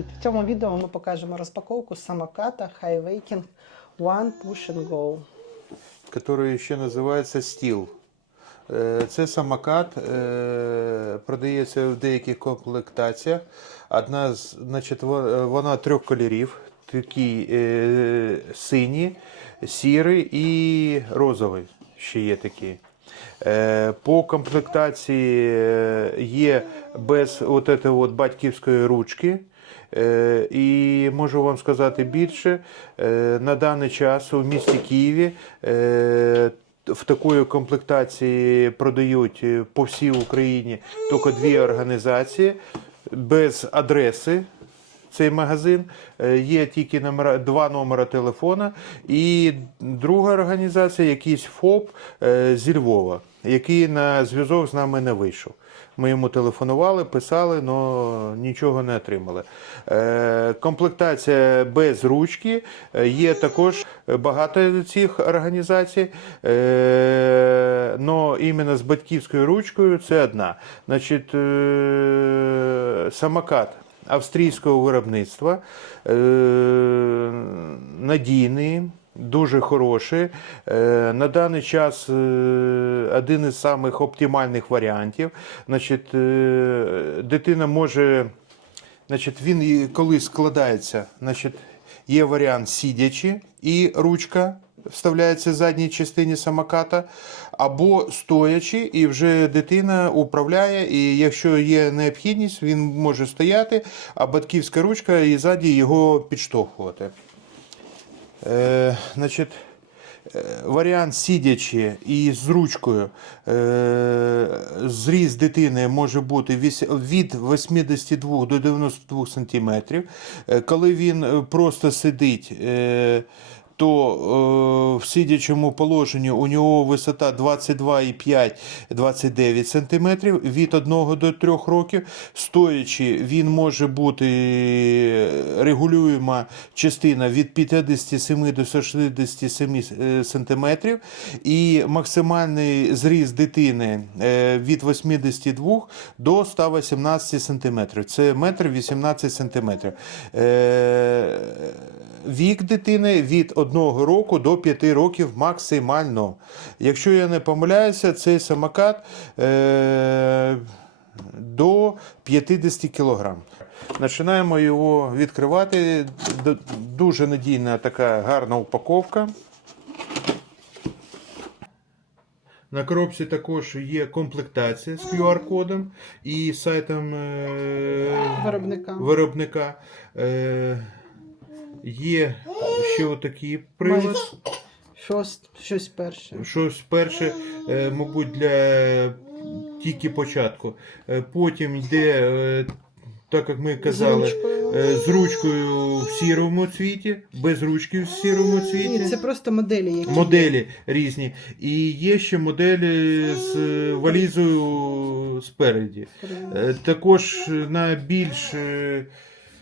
Привіт! В цьому відео ми покажемо розпаковку самоката Highwaking One Push and Go. который ще називається стіл. Е, Це самокат е, продається в деяких комплектаціях. Одна значить, вона трьох кольорів: такий е, синій, сірий і розовий. Ще є такі. Е, По комплектації е, є без от батьківської ручки. Е, І можу вам сказати більше, е, на даний час у місті Києві е, в такої комплектації продають по всій Україні тільки дві організації. Без адреси. Цей магазин. Є тільки номера, два номера телефона, і друга організація, якийсь ФОП зі Львова, який на зв'язок з нами не вийшов. Ми йому телефонували, писали, але нічого не отримали. Е, Комплектація без ручки. Е, Є також багато цих організацій, але іменно з батьківською ручкою це одна. Значить, е, самокат австрійського виробництва, надійний. Дуже хороший. Е, На даний час е, один із самих оптимальних варіантів. Значить, е, дитина може, значить, він коли складається, значить, є варіант сидячи і ручка вставляється в задній частині самоката, або стоячи, і вже дитина управляє, і якщо є необхідність, він може стояти, а батьківська ручка і ззаді його підштовхувати. Е, е, варіант сидячи і з ручкою, зріз зріст дитини може бути від 82 до 92 см. Коли він е, просто сидить, е, то е, в сидячому положенні у нього висота 22,5-29 см від 1 до 3 років. Стоячи, він може бути регулюєма частина від 57 до 67 см. І максимальний зріст дитини е, від 82 до 118 см. Це 1,18 см. Вік дитини від 1 року до 5 років максимально. Якщо я не помиляюся, цей самокат е, до 50 кг. Починаємо його відкривати. Дуже надійна така гарна упаковка. На коробці також є комплектація з QR-кодом і сайтом е, Виробника. виробника. Е, Є ще отакий прилад. Щось, щось перше. Щось перше, е, мабуть, для тільки початку. Е, Потім йде, е, так як ми казали, З ручкою. з ручкою в сірому цвіті, без ручки в сірому цвіті. Ні, це просто моделі, які Моделі різні. І є ще моделі з валізою спереді. Також на більш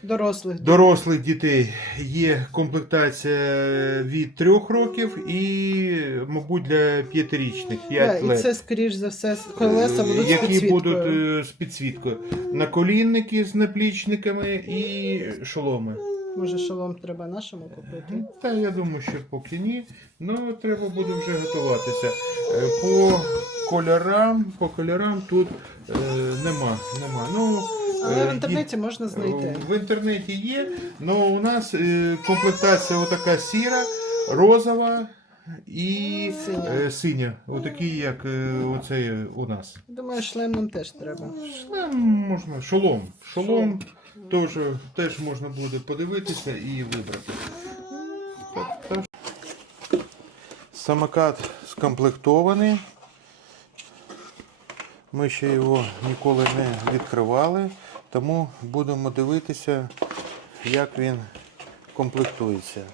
дорослих. дорослих дітей є комплектація від 3 років і, мабуть, для п'ятирічних 5 Да, і це, скоріш за все, колеса будуть з які підсвіткою. будуть е, з підсвіткою. Наколінники з наплічниками і шоломи. Може, шолом треба нашому купити. Та я думаю, що поки ні. Ну треба буде вже готуватися. Е, По кольорам, по кольорам тут е, нема. нема. Ну, Але е, в інтернеті можна знайти. В інтернеті є, але у нас е, комплектація отака сіра, розова і Синя. е, синя. Отакі, як е, оцей у нас. Думаю, шлем нам теж треба. Шлем можна, шолом. Шолом теж, теж можна буде подивитися і вибрати. Так, так. Самокат скомплектований. Ми ще його ніколи не відкривали, тому будемо дивитися, як він комплектується.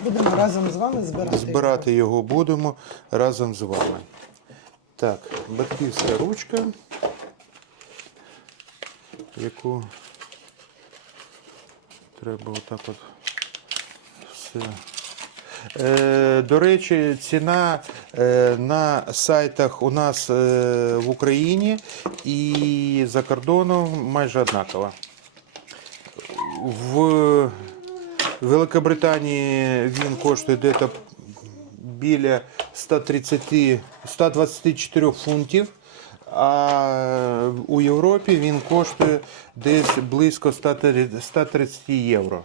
Будемо разом з вами збирати. Збирати його будемо разом з вами. Так, батьківська ручка, яку треба отак от все. Е, до речі, ціна е, на сайтах у нас е, в Україні і за кордоном майже однакова. В Великобританії він коштує десь біля 130, 124 фунтів, а у Європі він коштує десь близько 130 130 євро.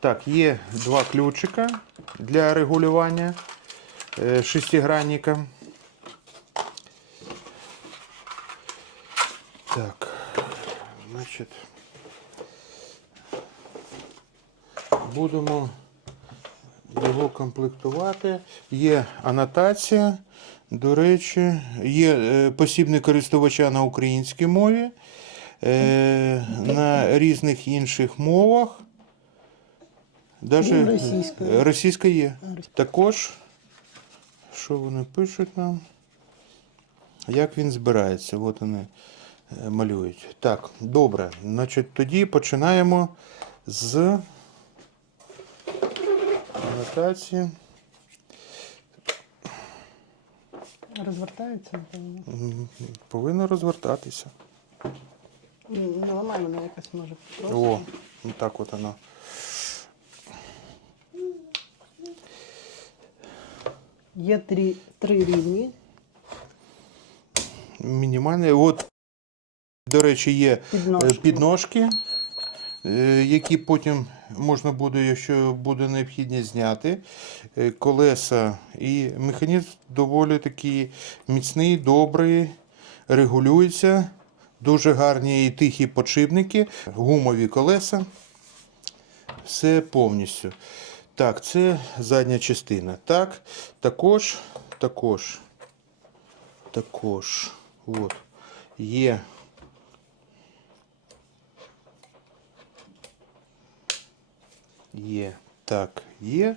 Так, є два ключика для регулювання е, шестигранника. Так, значить, будемо його комплектувати. Є анотація. До речі, є е, посібник користувача на українській мові, е, на різних інших мовах. Даже Ну, російською. російська є. Також, що вони пишуть нам? Як він збирається? От вони е, малюють. Так, добре. Значить, тоді починаємо з анотації. Розвертається, напевно. Повинно розвертатися. Не ламай, вона якась може просто. О, ну так от воно. Є три, три рівні. Мінімальний. От, до речі, є е, Підножки. підножки, е, які потім можна буде, якщо буде необхідність, зняти. Е, Колеса і механізм доволі такий міцний, добрий, регулюється. Дуже гарні і тихі подшипники, гумові колеса. Все повністю. Так, це задня частина. Так, також, також, також. От. Є. Є. Так, є.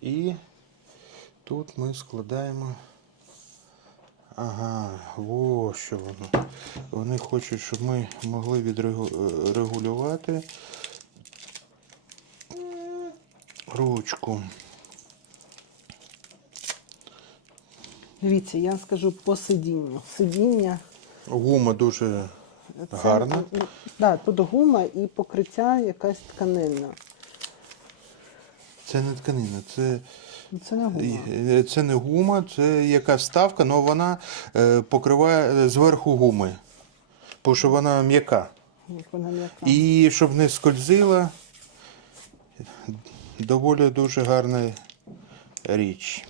І тут ми складаємо. Ага, о, що воно. Вони хочуть, щоб ми могли відрегулювати ручку. Дивіться, я скажу по сидінню. Сидіння. Гума дуже це- гарна. Да, тут гума і покриття якась тканинна. Це не тканина, це, Це не гума. е, це не гума, це якась ставка, але вона е, покриває зверху гуми. Тому що вона м'яка. Як вона м'яка. І щоб не скользила, доволі дуже гарна річ.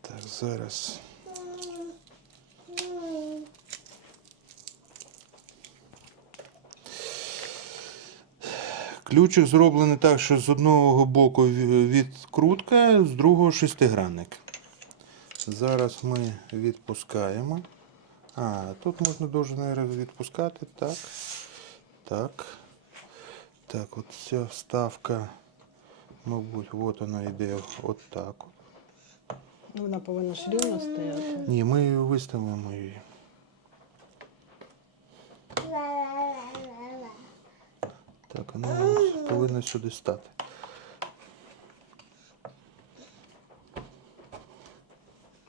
Так, зараз. Ключик зроблений так, що з одного боку відкрутка, з другого шестигранник. Зараз ми відпускаємо. А, тут можна дуже наверное, відпускати. Так. Так. Так, от ця вставка, мабуть, от вона йде от так. Вона повинна ж рівно стояти. Ні, ми виставимо її. Так, вона повинна сюди стати.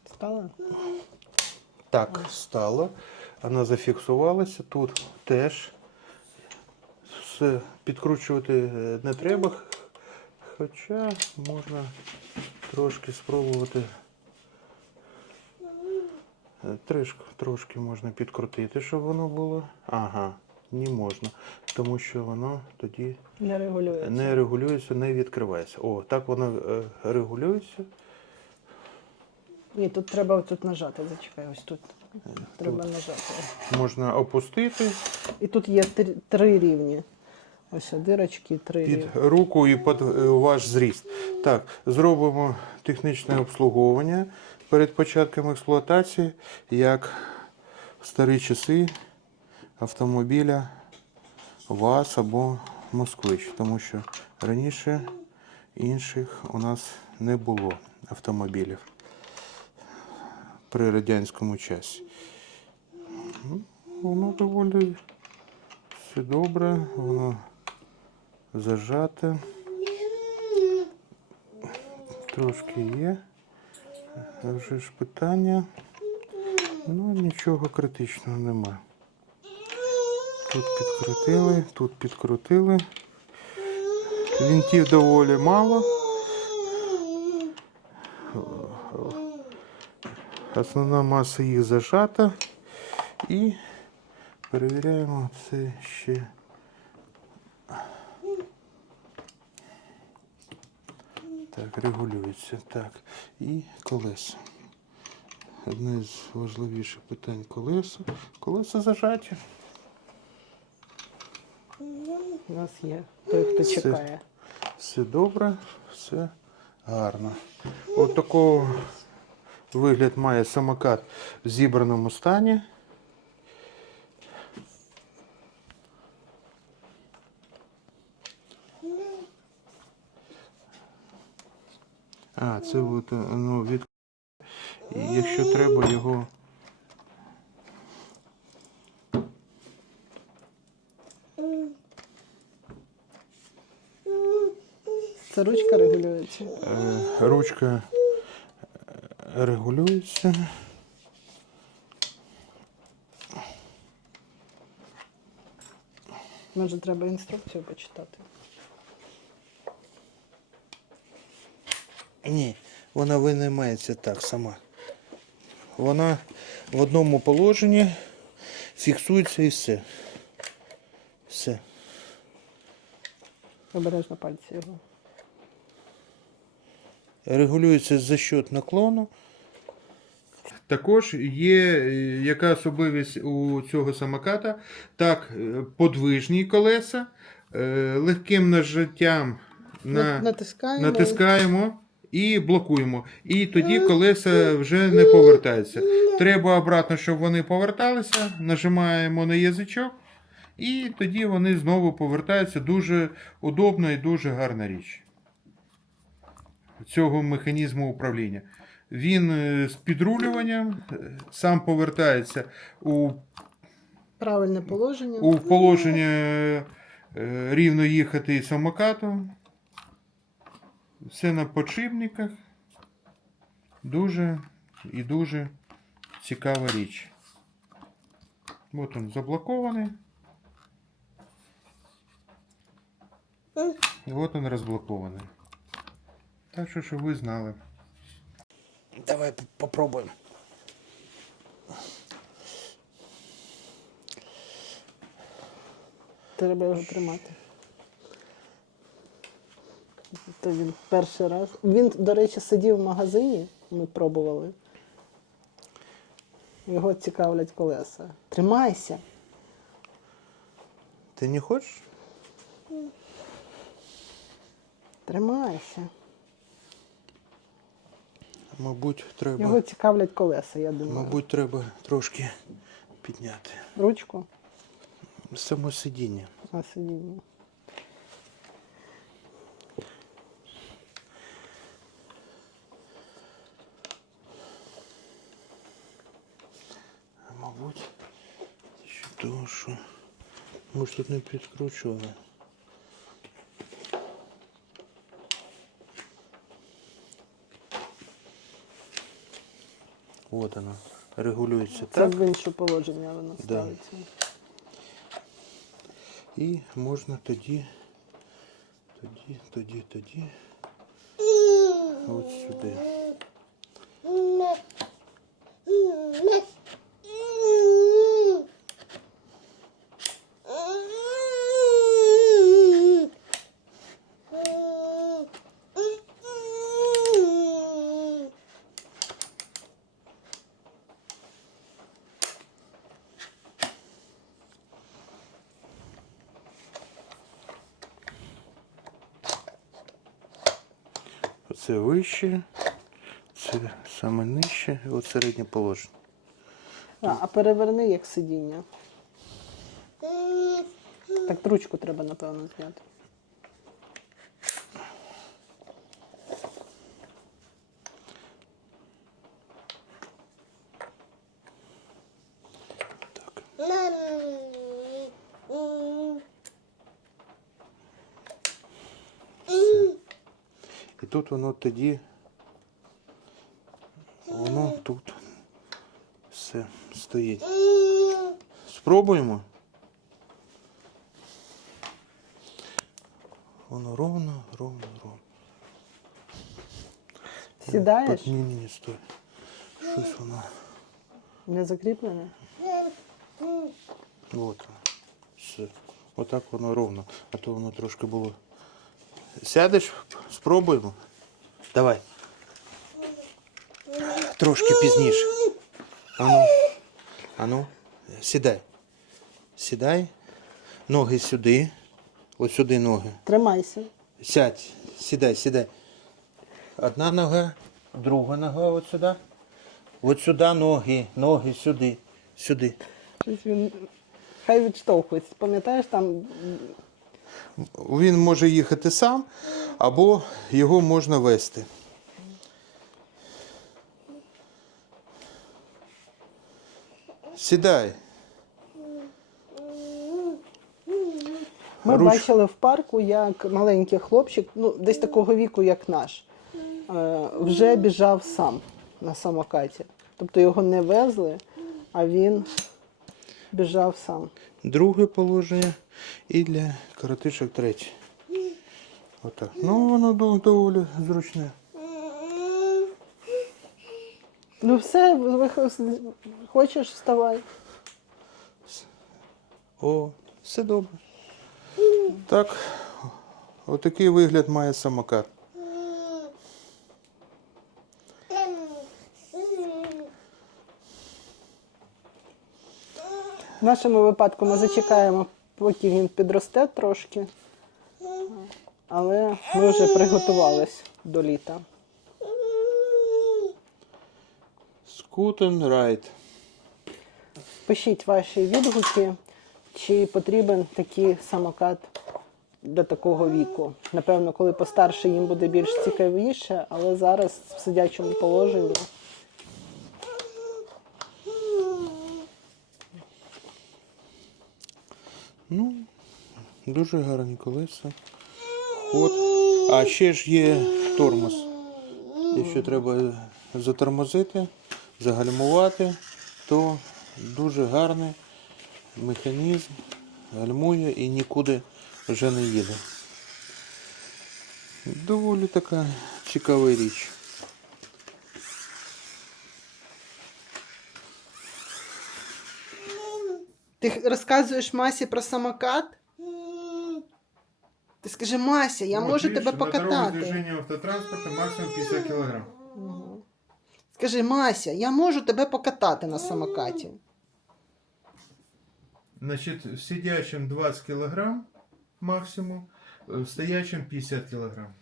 Стала? Так, стало. Вона зафіксувалася. Тут теж все підкручувати е, не треба. Хоча можна трошки спробувати. Е, Трошки, трошки можна підкрутити, щоб воно було. Ага, не можна. Тому що воно тоді Не регулюється. не регулюється, не відкривається. О, так воно е, регулюється. Ні, тут треба тут нажати. Зачекай, ось тут. Треба нажати. Можна опустити І тут є три, три рівні. Ось дирочки, три під руку і під е, ваш зріст. Так, зробимо технічне обслуговування перед початком експлуатації, як в старі часи автомобіля ВАЗ або Москвич, тому що раніше інших у нас не було автомобілів при радянському часі. Ну, Воно доволі все добре, воно зажате. Трошки є. Вже ж питання. Ну, нічого критичного нема. Тут підкрутили, тут підкрутили. Вінтів доволі мало. Основна маса їх зажата. І перевіряємо це ще. Так, регулюється. Так. І колеса. Одне з важливіших питань колеса. Колеса зажаті. У нас є той, хто чекає. Все добре, все гарно. От такого вигляд має самокат в зібраному стані. А, це от, ну, від... Якщо треба його. Це ручка регулюється. Е, ручка е, регулюється. Може, треба інструкцію почитати. Ні, вона винаймається так сама. Вона в одному положенні фіксується і все. Все. Обережно пальці його. Регулюється за счет наклону. Також є яка особливість у цього самоката. Так, е, подвижні колеса, е, легким нажиттям на... Натискаємо. натискаємо і блокуємо. І тоді колеса вже не повертаються. Треба обратно, щоб вони поверталися. Нажимаємо на язичок, і тоді вони знову повертаються. Дуже удобна і дуже гарна річ цього механізму управління. Він е, з підрулюванням е, сам повертається у Правильне положення. у положення е, рівно їхати самокатом. Все на подшипниках. Дуже і дуже цікава річ. От він заблокований. І от він розблокований. Так що, щоб ви знали. Давай попробуємо. Треба його тримати. То він перший раз. Він, до речі, сидів в магазині, ми пробували. Його цікавлять колеса. Тримайся. Ти не хочеш? Тримайся. Мабуть, треба. Його цікавлять колеса, я думаю. Мабуть, треба трошки підняти. Ручку Само сидіння. на сидінні. А мабуть, ще того, що тут не підкручували. От вона. Регулюється Це так. в інше положення воно Да. ставиться. І можна тоді, тоді, тоді, тоді. От сюди. Оце вище, це саме нижче, і от середнє положення. А, а переверни як сидіння. Так ручку треба, напевно, зняти. тут воно тоді воно тут все стоїть. Спробуємо. Воно ровно, ровно, ровно. Сідаєш? Ні, ні, ні, стой. Щось воно. Не закріплене? От воно. Все. Отак воно ровно, а то воно трошки було. Сядеш спробуємо. Давай. Трошки пізніше. Ану. Ану. Сідай. Сідай. Ноги сюди. От сюди ноги. Тримайся. Сядь, сідай, сідай. Одна нога, друга нога от сюди. От сюди ноги, ноги сюди, сюди. Щось він хай відштовхується. Пам'ятаєш там Він може їхати сам, або його можна вести. Сідай. Ми Руш. бачили в парку, як маленький хлопчик, ну десь такого віку, як наш, е, вже біжав сам на самокаті. Тобто його не везли, а він біжав сам. Друге положення і для коротишок третє. Отак. Ну, воно доволі зручне. Ну все, хочеш, вставай. О, все добре. Так, отакий вигляд має самокат. В нашому випадку ми зачекаємо, поки він підросте трошки. Але ми вже приготувались до літа. Скутен райд. Пишіть ваші відгуки, чи потрібен такий самокат до такого віку. Напевно, коли постарше їм буде більш цікавіше, але зараз в сидячому положенні. Ну, дуже гарні колеса. Ход. А ще ж є тормоз. Якщо треба затормозити, загальмувати, то дуже гарний механізм, гальмує і нікуди вже не їде. Доволі така цікава річ. Ти розказуєш Масі про самокат? Ти скажи, Мася, я можу тебе покатати. движення автотранспорта максимум 50 кг. Скажи, Мася, я можу тебе покатати на самокаті. Значит, в сидячем 20 кг максимум, в стоячем 50 кг.